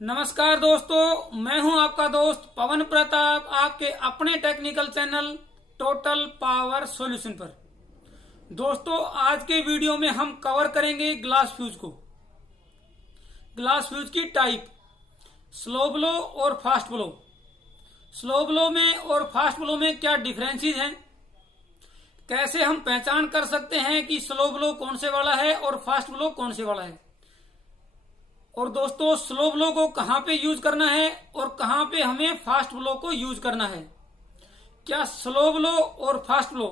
नमस्कार दोस्तों, मैं हूं आपका दोस्त पवन प्रताप आपके अपने technical channel total power solution पर। दोस्तों, आज के वीडियो में हम कवर करेंगे ग्लास फ्यूज को। ग्लास फ्यूज की टाइप, स्लो ब्लो और फास्ट ब्लो। स्लो ब्लो में और फास्ट ब्लो में क्या डिफरेंसेस हैं, कैसे हम पहचान कर सकते हैं कि स्लो ब्लो कौन से वाला है और फास्ट ब्लो कौन से वाला है, और दोस्तों स्लो ब्लो को कहां पे यूज करना है और कहां पे हमें फास्ट ब्लो को यूज करना है। क्या स्लो ब्लो और फास्ट ब्लो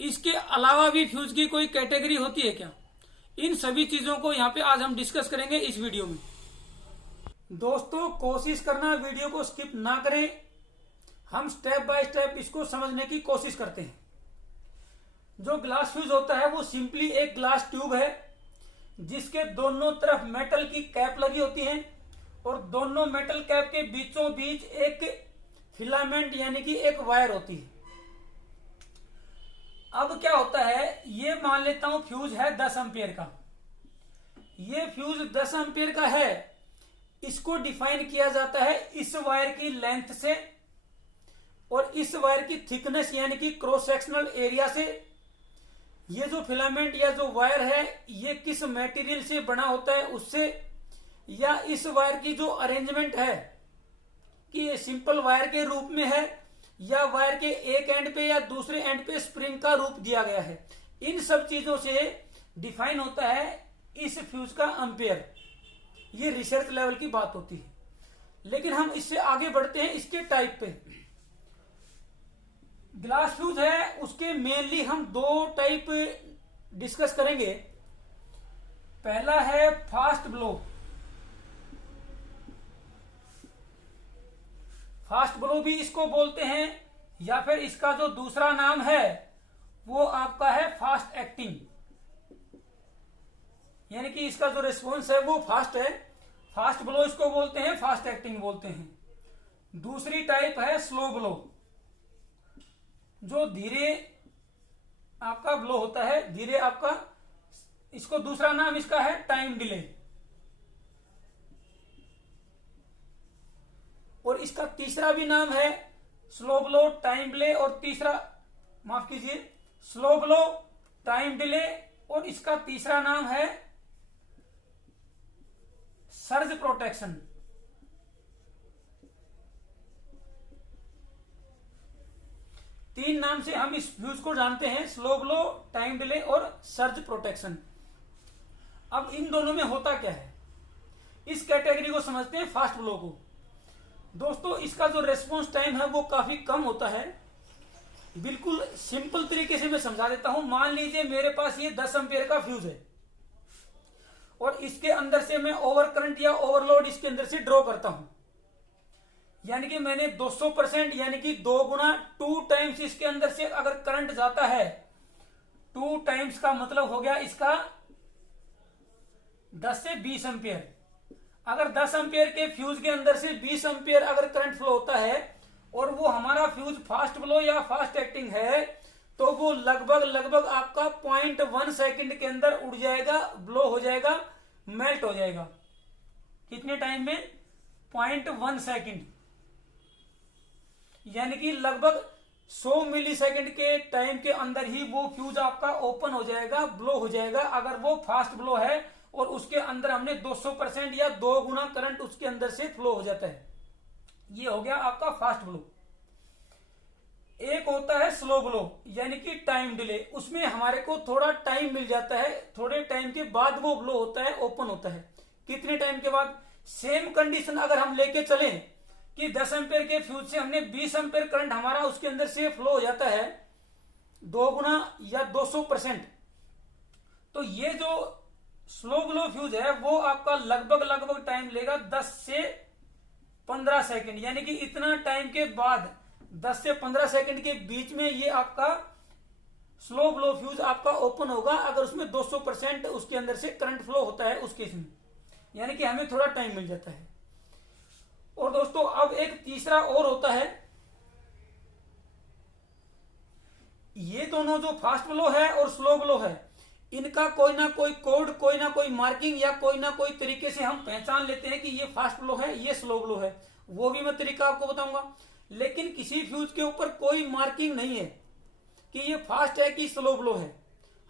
इसके अलावा भी फ्यूज की कोई कैटेगरी होती है क्या, इन सभी चीजों को यहां पे आज हम डिस्कस करेंगे इस वीडियो में। दोस्तों, कोशिश करना वीडियो को स्किप ना करें, हम स्टेप बाय स्टेप इसको समझने की कोशिश करते हैं। जो ग्लास फ्यूज होता है वो सिंपली एक ग्लास ट्यूब है जिसके दोनों तरफ मेटल की कैप लगी होती है और दोनों मेटल कैप के बीचों बीच एक फिलामेंट यानी कि एक वायर होती है। अब क्या होता है, ये मान लेता हूं फ्यूज है 10 एम्पियर का। ये फ्यूज 10 एम्पियर का है, इसको डिफाइन किया जाता है इस वायर की लेंथ से और इस वायर की थिकनेस यानी कि क्रॉस सेक्शनल एरिया से। ये जो फिलामेंट या जो वायर है ये किस मटेरियल से बना होता है उससे, या इस वायर की जो अरेंजमेंट है कि ये सिंपल वायर के रूप में है या वायर के एक एंड पे या दूसरे एंड पे स्प्रिंग का रूप दिया गया है, इन सब चीजों से डिफाइन होता है इस फ्यूज का एम्पियर। ये रिसर्च लेवल की बात होती है। लेकिन हम इससे आगे बढ़ते हैं इसके टाइप पे। ग्लास फ्यूज है उसके मेनली हम दो टाइप डिस्कस करेंगे। पहला है फास्ट ब्लो। फास्ट ब्लो भी इसको बोलते हैं या फिर इसका जो दूसरा नाम है वो आपका है फास्ट एक्टिंग, यानी कि इसका जो रिस्पॉन्स है वो फास्ट है। फास्ट ब्लो इसको बोलते हैं, फास्ट एक्टिंग बोलते हैं। दूसरी टाइप है स्लो ब्लो, जो धीरे आपका ब्लो होता है, धीरे आपका, इसको दूसरा नाम इसका है टाइम डिले। और इसका तीसरा भी नाम है स्लो ब्लो, टाइम डिले, और तीसरा, माफ कीजिए, स्लो ब्लो, टाइम डिले, और इसका तीसरा नाम है सर्ज प्रोटेक्शन। तीन नाम से हम इस फ्यूज को जानते हैं, स्लो ब्लो, टाइम डिले और सर्ज प्रोटेक्शन। अब इन दोनों में होता क्या है, इस कैटेगरी को समझते हैं फास्ट ब्लो को। दोस्तों, इसका जो रेस्पॉन्स टाइम है वो काफी कम होता है। बिल्कुल सिंपल तरीके से मैं समझा देता हूं। मान लीजिए मेरे पास ये 10 एम्पियर का फ्यूज है और इसके अंदर से मैं ओवर करंट या ओवरलोड इसके अंदर से ड्रॉ करता हूं, यानी कि मैंने 200% यानी कि 2 गुना 2 टाइम्स इसके अंदर से अगर करंट जाता है, 2 टाइम्स का मतलब हो गया इसका 10 से 20 एम्पियर। अगर 10 एम्पियर के फ्यूज के अंदर से 20 एम्पियर अगर करंट फ्लो होता है और वो हमारा फ्यूज फास्ट ब्लो या फास्ट एक्टिंग है, तो वो लगभग आपका 0.1 सेकंड के अंदर उड़ जाएगा, ब्लो हो जाएगा, मेल्ट हो जाएगा। कितने टाइम में? 0.1 सेकंड, यानी कि लगभग 100 मिली सेकेंड के टाइम के अंदर ही वो फ्यूज आपका ओपन हो जाएगा, ब्लो हो जाएगा, अगर वो फास्ट ब्लो है और उसके अंदर हमने 200% या 2 गुना करंट उसके अंदर से फ्लो हो जाता है। ये हो गया आपका फास्ट ब्लो। एक होता है स्लो ब्लो यानी कि टाइम डिले, उसमें हमारे को थोड़ा टाइम मिल जाता है, थोड़े टाइम के बाद वो ब्लो होता है, ओपन होता है। कितने टाइम के बाद? सेम कंडीशन अगर हम लेके चलें कि 10 एम्पियर के फ्यूज से हमने 20 एम्पियर करंट हमारा उसके अंदर से फ्लो हो जाता है 2 गुना या 200%, तो ये जो स्लो ब्लो फ्यूज है वो आपका लगभग टाइम लेगा 10 से 15 सेकंड, यानी कि इतना टाइम के बाद 10 से 15 सेकंड के बीच में ये आपका स्लो ब्लो फ्यूज आपका ओपन होगा, अगर उसमें 200% उसके अंदर से करंट फ्लो होता है उस केस में, यानी कि हमें थोड़ा टाइम मिल जाता है। और दोस्तों, अब एक तीसरा और होता है। ये दोनों जो फास्ट ब्लो है और स्लो ब्लो है, इनका कोई ना कोई कोड, कोई ना कोई मार्किंग या कोई ना कोई तरीके से हम पहचान लेते हैं कि ये फास्ट फ्लो है, ये स्लो फ्लो है। वो भी मैं तरीका आपको बताऊंगा। लेकिन किसी फ्यूज के ऊपर कोई मार्किंग नहीं है कि ये फास्ट है कि स्लो फ्लो है,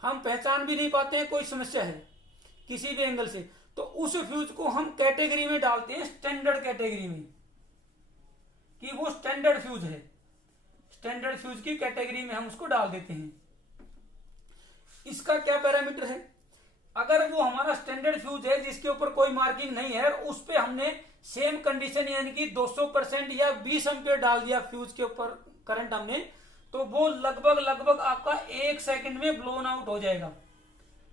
हम पहचान भी नहीं पाते हैं, कोई समस्या है किसी भी एंगल से, तो उस फ्यूज को हम कैटेगरी में डालते हैं, स्टैंडर्ड कैटेगरी में, कि वो स्टैंडर्ड फ्यूज है। स्टैंडर्ड फ्यूज की कैटेगरी में हम उसको डाल देते हैं। इसका क्या पैरामीटर है? अगर वो हमारा स्टैंडर्ड फ्यूज है जिसके ऊपर कोई मार्किंग नहीं है, उस पे हमने सेम कंडीशन यानी कि 200% या 20 एम्पियर डाल दिया फ्यूज के ऊपर करंट हमने, तो वो लगभग आपका 1 सेकंड में ब्लोन आउट हो जाएगा।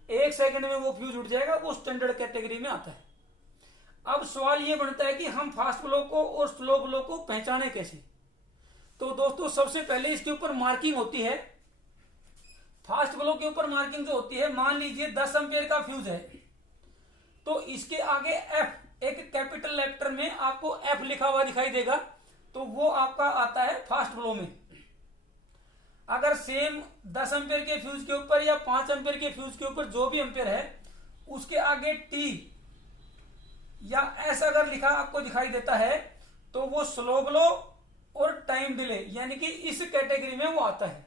1 सेकंड में वो फ्यूज उठ जाएगा, वो स्टैंडर्ड कैटेगरी में आता है। अब सवाल ये बनता है कि हम फास्ट फ्लो को और स्लो फ्लो को पहचाने कैसे? तो दोस्तों सबसे पहले इसके ऊपर मार्किंग होती है। फास्ट फ्लो के ऊपर मार्किंग जो होती है, मान लीजिए 10 एम्पियर का फ्यूज है, तो इसके आगे एफ, एक कैपिटल लेटर में आपको एफ लिखा हुआ दिखाई देगा, तो वो आपका आता है फास्ट फ्लो में। अगर सेम 10 एम्पियर के फ्यूज के ऊपर या 5 एम्पियर के फ्यूज के ऊपर जो भी एम्पियर है, उसके आगे टी या एस अगर लिखा आपको दिखाई देता है, तो वो स्लो फ्लो और टाइम डिले यानी कि इस कैटेगरी में वो आता है।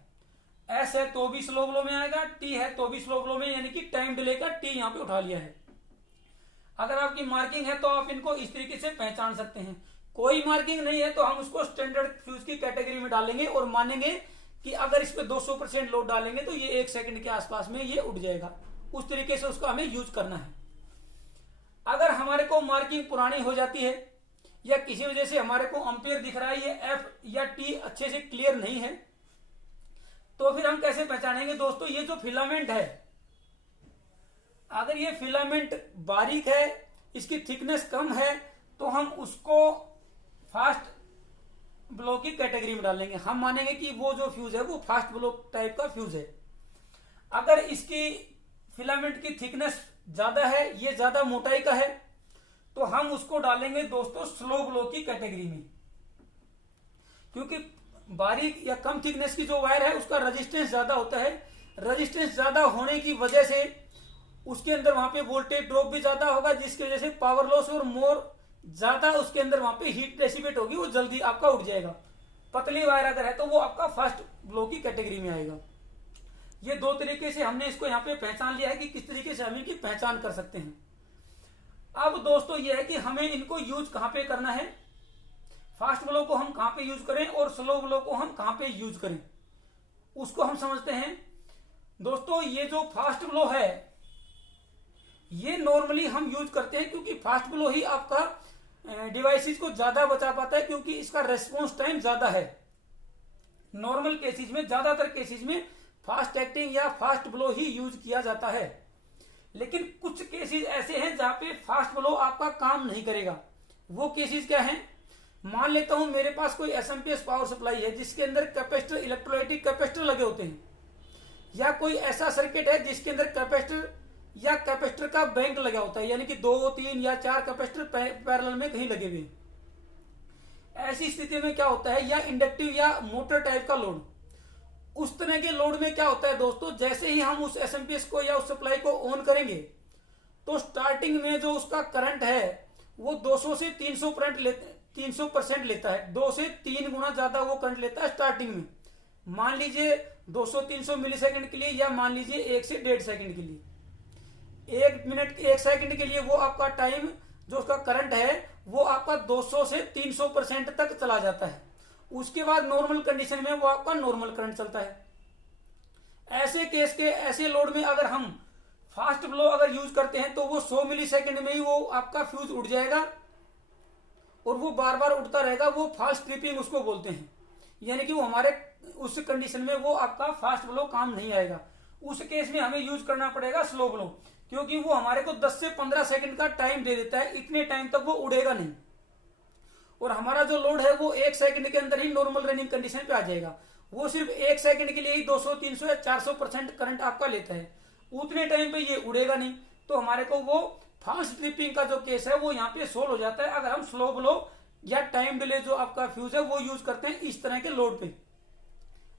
एस है तो भी स्लो फ्लो में आएगा, टी है तो भी स्लो फ्लो में, यानी कि टाइम डिले का टी यहां पे उठा लिया है। अगर आपकी मार्किंग है तो आप इनको इस तरीके से पहचान सकते हैं। कोई मार्किंग नहीं है तो हम उसको स्टैंडर्ड फ्यूज की कैटेगरी में डालेंगे और मानेंगे कि अगर इस पे 200% लोड डालेंगे तो ये 1 सेकंड के आसपास में ये उठ जाएगा। उस तरीके से उसको हमें यूज करना है। अगर हमारे को मार्किंग पुरानी हो जाती है या किसी वजह से हमारे को एम्पियर दिख रहा है, ये एफ या टी अच्छे से क्लियर नहीं है, तो फिर हम कैसे पहचानेंगे? दोस्तों ये जो फिलामेंट है, अगर ये फिलामेंट बारीक है, इसकी थिकनेस कम है, तो हम उसको फास्ट ब्लो की कैटेगरी में डालेंगे। हम मानेंगे कि वो जो फ्यूज है वो फास्ट ब्लो टाइप का फ्यूज है। अगर इसकी फिलामेंट की थिकनेस ज्यादा है, ये ज्यादा मोटाई का है, तो हम उसको डालेंगे दोस्तों स्लो ब्लो की कैटेगरी में। क्योंकि बारीक या कम थिकनेस की जो वायर है उसका रेजिस्टेंस ज्यादा होता है। रेजिस्टेंस ज्यादा होने की वजह से उसके अंदर वहां पे वोल्टेज ड्रॉप भी ज्यादा होगा, जिसकी वजह से पावर लॉस और मोर ज्यादा उसके अंदर वहां पे हीट डेसिपेट होगी, वो जल्दी आपका उठ जाएगा। पतली वायर अगर है तो वो आपका फास्ट ब्लो की कैटेगरी में आएगा। ये दो तरीके से हमने इसको यहाँ पे पहचान लिया है कि किस तरीके से हम इनकी पहचान कर सकते हैं। अब दोस्तों ये है कि हमें इनको यूज कहां पे करना है, फास्ट ब्लो को हम कहां पे यूज करें और स्लो ब्लो को हम कहां पे यूज करें, उसको हम समझते हैं। दोस्तों ये जो फास्ट ब्लो है ये नॉर्मली हम यूज करते हैं क्योंकि फास्ट ब्लो ही आपका डिवाइसेस को ज्यादा बचा पाता है, क्योंकि इसका रेस्पॉन्स टाइम ज्यादा है। नॉर्मल केसेस में, ज्यादातर केसेस में फास्ट एक्टिंग या फास्ट ब्लो ही यूज किया जाता है। लेकिन कुछ केसेस ऐसे हैं जहां पे फास्ट ब्लो आपका काम नहीं करेगा। वो केसेस क्या हैं? मान लेता हूं मेरे पास कोई एसएमपीएस पावर सप्लाई है जिसके अंदर कैपेसिटर, इलेक्ट्रोलाइटिक कैपेसिटर लगे होते हैं, या कोई ऐसा सर्किट है जिसके अंदर कैपेसिटर या कैपेसिटर का बैंक लगा होता है, यानी कि 2, 3 या 4 कैपेसिटर पैरेलल में कहीं लगे हुए। ऐसी स्थिति में क्या होता है, या इंडक्टिव या मोटर टाइप का लोड, उस तरह के लोड में क्या होता है दोस्तों, जैसे ही हम उस एसएमपीएस को या उस सप्लाई को ऑन करेंगे तो स्टार्टिंग में जो उसका करंट है वो 200 से 300% लेता है। 2 से 3 गुना ज्यादा वो करंट लेता है स्टार्टिंग में। मान लीजिए 200-300 मिलीसेकंड के लिए, या मान लीजिए 1 से 1.5 सेकंड के लिए। 1 मिनट 1 सेकंड के लिए वो आपका टाइम जो उसका करंट है वो आपका 200 से 300% तक चला जाता है। उसके बाद नॉर्मल कंडीशन में वो आपका नॉर्मल करंट चलता है। ऐसे केस के ऐसे लोड में अगर हम फास्ट ब्लो अगर यूज करते हैं तो वो 100 मिलीसेकंड में ही वो आपका फ्यूज उठ जाएगा और वो बार बार उठता रहेगा। वो फास्ट ट्रिपिंग उसको बोलते हैं, यानी कि वो हमारे उस कंडीशन में वो आपका फास्ट ब्लो काम नहीं आएगा। उस केस में हमें यूज करना पड़ेगा स्लो ब्लो, क्योंकि वो हमारे को 10 से 15 सेकंड का टाइम दे देता है। इतने टाइम तक वो उड़ेगा नहीं और हमारा जो लोड है वो 1 सेकंड के अंदर ही नॉर्मल रनिंग कंडीशन पे आ जाएगा। वो सिर्फ 1 सेकंड के लिए ही 200, 300 या 400% करंट आपका लेता है। उतने टाइम पे ये उड़ेगा नहीं, तो हमारे को वो फास्ट ट्रिपिंग का जो केस है वो यहाँ पे सोल्व हो जाता है अगर हम स्लो ब्लो या टाइम डिले जो आपका फ्यूज है वो यूज करते हैं इस तरह के लोड पे।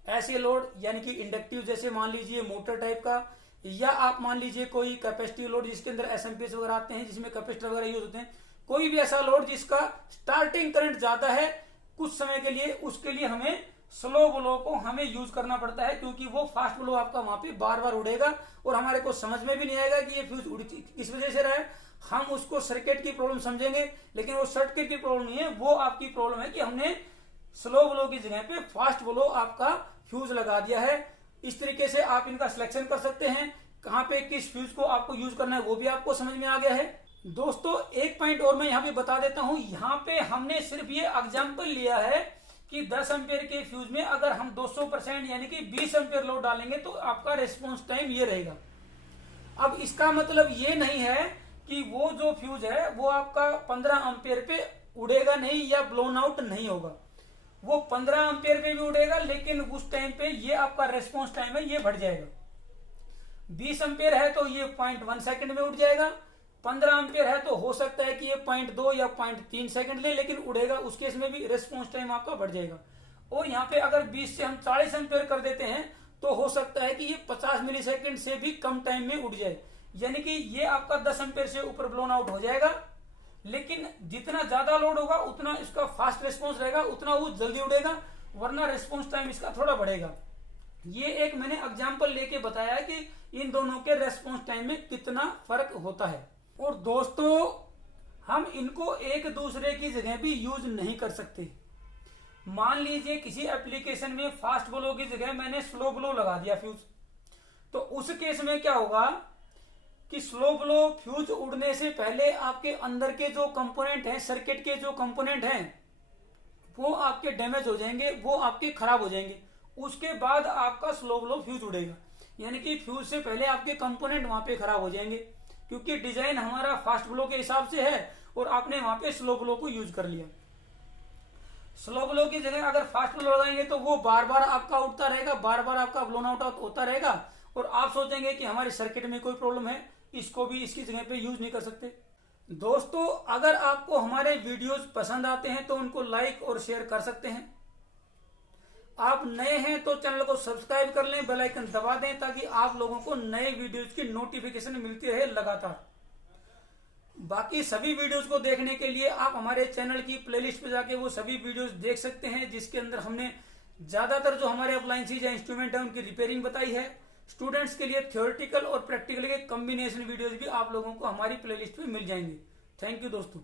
ऐसे लोड यानी कि इंडक्टिव, जैसे मान लीजिए मोटर टाइप का, या आप मान लीजिए कोई कैपेसिटी लोड जिसके अंदर एसएमपीएस वगैरह आते हैं, जिसमें कैपेसिटर वगैरह यूज होते हैं, कोई भी ऐसा लोड जिसका स्टार्टिंग करंट ज्यादा है कुछ समय के लिए, उसके लिए हमें स्लो ब्लो को हमें यूज करना पड़ता है, क्योंकि वो फास्ट ब्लो आपका वहां पे बार बार उड़ेगा और हमारे को समझ में भी नहीं आएगा कि ये फ्यूज किस वजह से रहा है। हम उसको सर्किट की प्रॉब्लम समझेंगे, लेकिन वो सर्किट की प्रॉब्लम नहीं है, वो आपकी प्रॉब्लम है कि हमने स्लो ब्लो की जगह पे फास्ट ब्लो आपका फ्यूज लगा दिया है। इस तरीके से आप इनका सिलेक्शन कर सकते हैं, कहां पे किस फ्यूज को आपको यूज करना है वो भी आपको समझ में आ गया है। दोस्तों एक पॉइंट और मैं यहाँ पे बता देता हूं, यहाँ पे हमने सिर्फ ये एग्जांपल लिया है कि 10 एम्पियर के फ्यूज में अगर हम 200% यानी कि 20 एम्पियर लोड डालेंगे तो आपका रिस्पॉन्स टाइम ये रहेगा। अब इसका मतलब ये नहीं है कि वो जो फ्यूज है वो आपका 15 एम्पियर पे उड़ेगा नहीं या ब्लोन आउट नहीं होगा, वो 15 एम्पियर पे भी उड़ेगा, लेकिन उस टाइम पे ये आपका रेस्पॉन्स टाइम है ये बढ़ जाएगा। 20 एम्पियर है तो ये 0.1 सेकंड में उड़ जाएगा, 15 एम्पियर है तो हो सकता है कि ये 0.2 या 0.3 सेकंड ले, लेकिन उड़ेगा, उस केस में भी रेस्पॉन्स टाइम आपका बढ़ जाएगा। और यहाँ पे अगर 20 से हम 40 एम्पियर कर देते हैं तो हो सकता है कि ये 50 मिली सेकेंड से भी कम टाइम में उड़ जाए, यानी कि ये आपका 10 एम्पियर से ऊपर ब्लोन आउट हो जाएगा, लेकिन जितना ज्यादा लोड होगा उतना इसका फास्ट रेस्पॉन्स रहेगा, उतना वो जल्दी उड़ेगा, वरना रेस्पॉन्स टाइम इसका थोड़ा बढ़ेगा। ये एक मैंने एग्जांपल लेके बताया कि इन दोनों के रेस्पॉन्स टाइम में कितना फर्क होता है। और दोस्तों हम इनको एक दूसरे की जगह भी यूज नहीं कर सकते। मान लीजिए किसी एप्लीकेशन में फास्ट ब्लो की जगह मैंने स्लो ब्लो लगा दिया फ्यूज, तो उस केस में क्या होगा कि स्लो ब्लो फ्यूज उड़ने से पहले आपके अंदर के जो कंपोनेंट हैं, सर्किट के जो कंपोनेंट हैं, वो आपके डैमेज हो जाएंगे, वो आपके खराब हो जाएंगे, उसके बाद आपका स्लो ब्लो फ्यूज उड़ेगा। यानी कि फ्यूज से पहले आपके कंपोनेंट वहां पे खराब हो जाएंगे, क्योंकि डिजाइन हमारा फास्ट ब्लो के हिसाब से है और आपने वहां पे स्लो ब्लो को यूज कर लिया। स्लो ब्लो की जगह अगर फास्ट ब्लो लगाएंगे तो वो बार बार आपका उठता रहेगा, बार बार आपका ब्लोन आउट होता रहेगा, और आप सोचेंगे कि हमारे सर्किट में कोई प्रॉब्लम है, इसको भी इसकी जगह पे यूज नहीं कर सकते। दोस्तों अगर आपको हमारे वीडियोस पसंद आते हैं तो उनको लाइक और शेयर कर सकते हैं। आप नए हैं तो चैनल को सब्सक्राइब कर लें, बेल आइकन दबा दें, ताकि आप लोगों को नए वीडियोस की नोटिफिकेशन मिलती रहे लगातार। बाकी सभी वीडियोस को देखने के लिए आप हमारे चैनल की प्लेलिस्ट पे जाके वो सभी वीडियोस देख सकते हैं, जिसके अंदर हमने ज्यादातर जो हमारे अप्लायंसेज या इंस्ट्रूमेंट है उनकी रिपेयरिंग बताई है। स्टूडेंट्स के लिए थ्योरेटिकल और प्रैक्टिकल के कॉम्बिनेशन वीडियोस भी आप लोगों को हमारी प्लेलिस्ट पे मिल जाएंगे। थैंक यू दोस्तों।